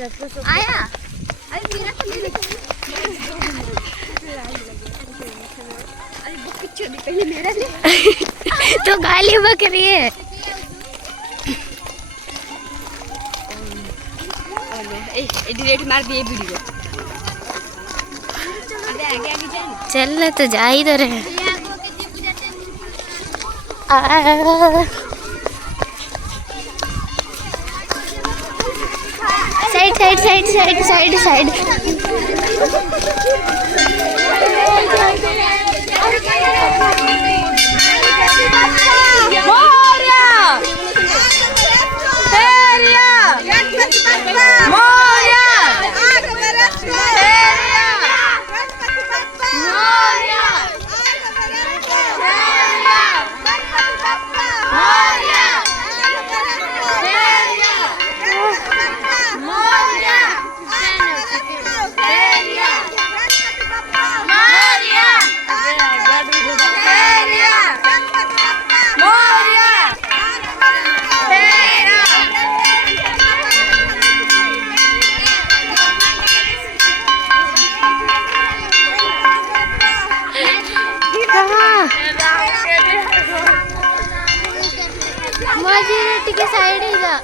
आया अरे मेरा तो नहीं अरे वो कुछ नहीं पहले मेरा ले तो गाली बक रही है। डिलीट मार दिए वीडियो। आगे आगे जाए चल तो जा ही तो रहे। Side side side side side side मजी के साइड ही जा।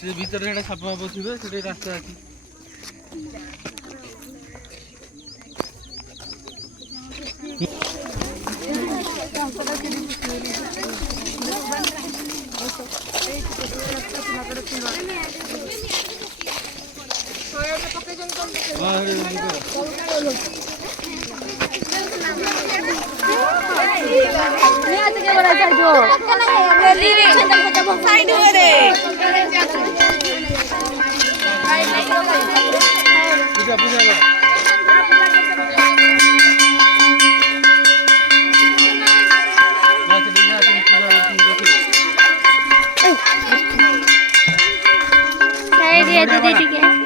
से भीतर साप फाप थे रास्ता अच्छी साइड ये दीदी ठीक है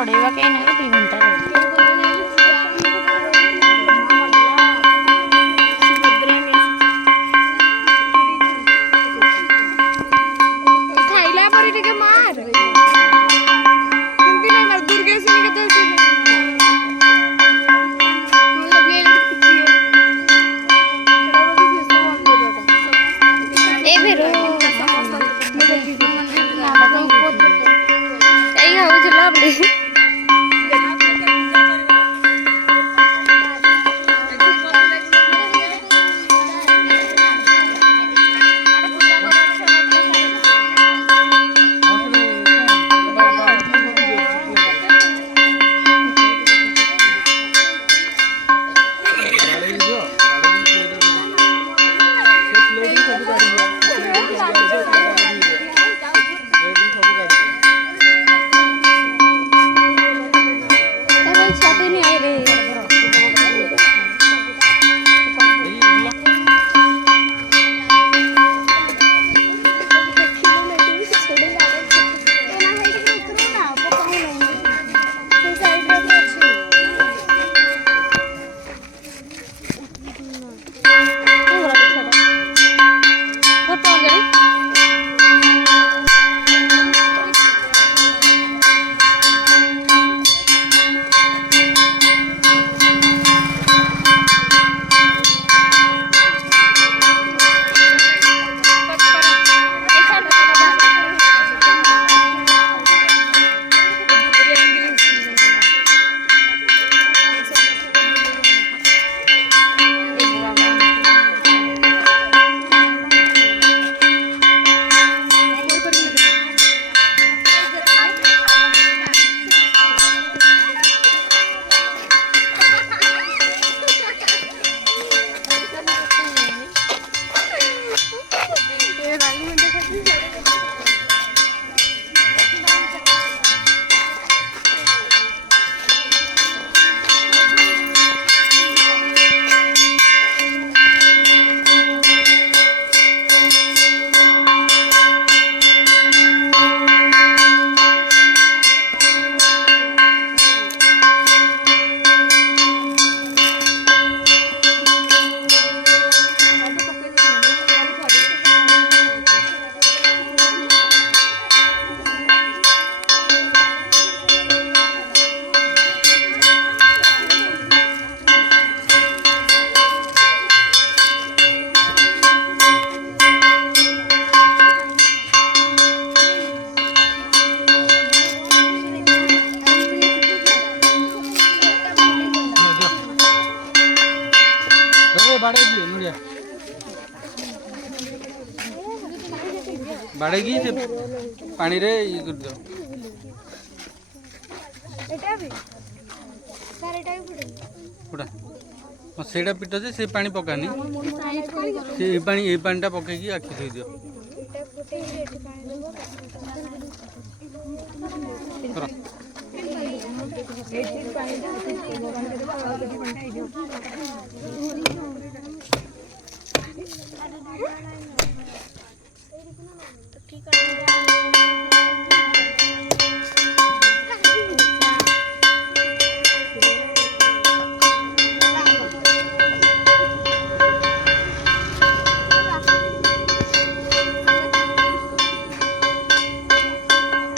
छोड़ेगा कहीं नहीं 2 घंटा बाड़ेगी से पानी रे ये कर दो पुड़ा सेटा पिट जे से पानी पकानी से ए पानी टा पकेगी आखि थई दियो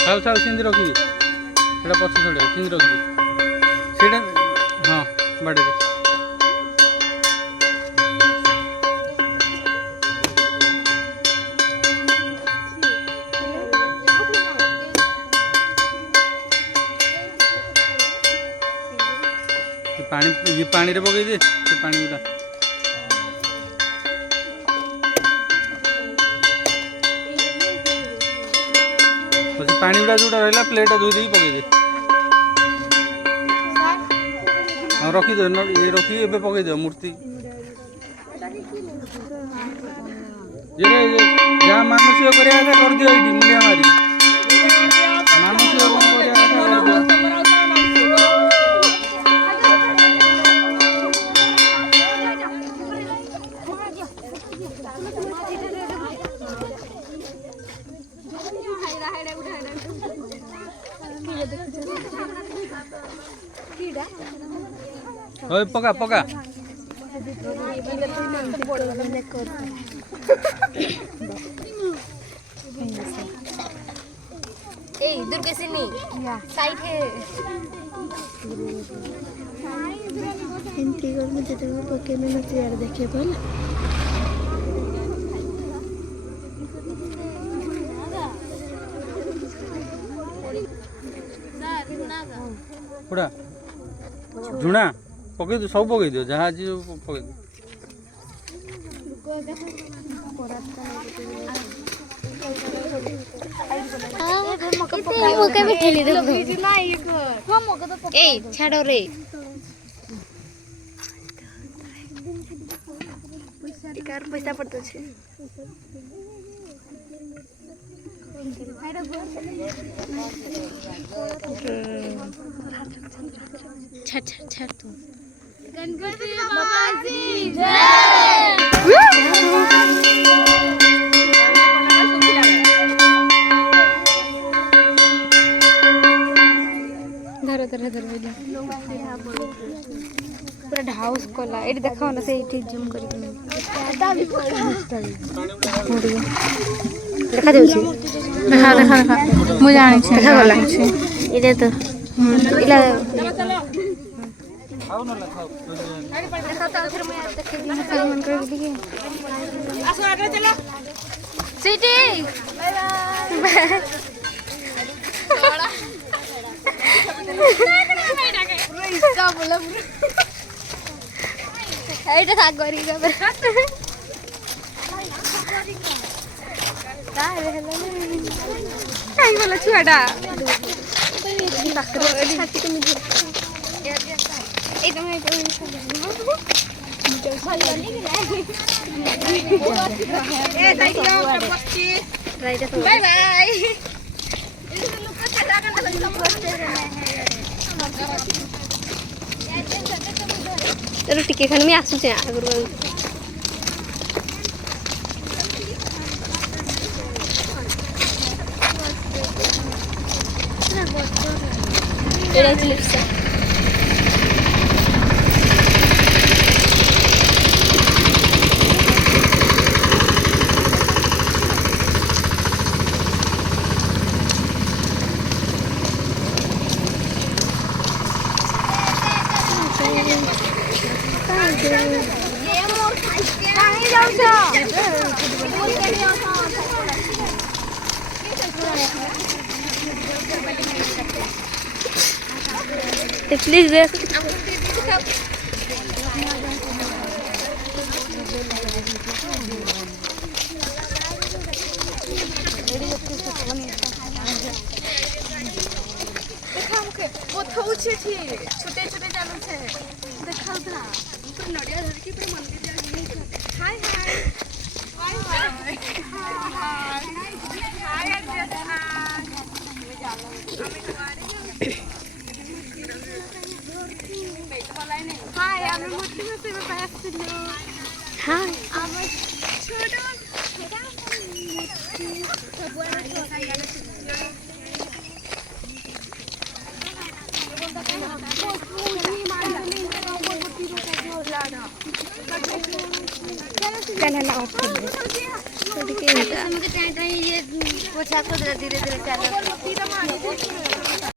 साउ साउ सिंधी रखी सेटा पछ छोड़े सिंधी रखी सेटा हां बाड़े पानी ये पानी रे पकई दे से पानी गुड़ा तो से पानी गुड़ा जोटा रहला प्लेट धोई दे पकई दे हां रखी दे ये रखी एबे पकई दे मूर्ति ये जहाँ मानसिक करिया था कर दियो एठी मुलिया मारी मानसिक कौन करिया था कर दियो ओए पका पका ए दुर्गेसिनी साइड है एंट्री कर में जते पके में मत यार देखे बोल पुड़ा झुणा पकई दो सब पकई दियो जहाँ आज पकई दो मौका में ठेली दे ए छाड़ो रे कार पैसा पड़तो छे छाड़ छाड़ छाड़ तू गणपति बाप्पा की जय धर धर धर पूरा ढाउस कोला एटी देखाओ ना से एटी जूम करके देखा देउछी देखा देखा देखा मु जानि छी देखा गला इले तो इला खाओ ना खाओ देखा तो फिर मैं देख के मन कर दिए आसो आगे चलो सिटी बाय इसका बोला এইটা থাক করি যাবে তাহলে হলো কাই বলা ছুয়াটা এই তুমি বাই বাই चलो टिके खाने में आसू आगुरी प्लीज देख छोटे छोटे चालू छे देखा था तो नडिया धर के पूरा मंदिर जा हाय हाय हाय हाय हाय हाय আমি মূর্তি में से पास ছিল हाय আমার ছোট चैनल ऑफ कर दे मुझे टाइम ये पोछा को धीरे धीरे चलो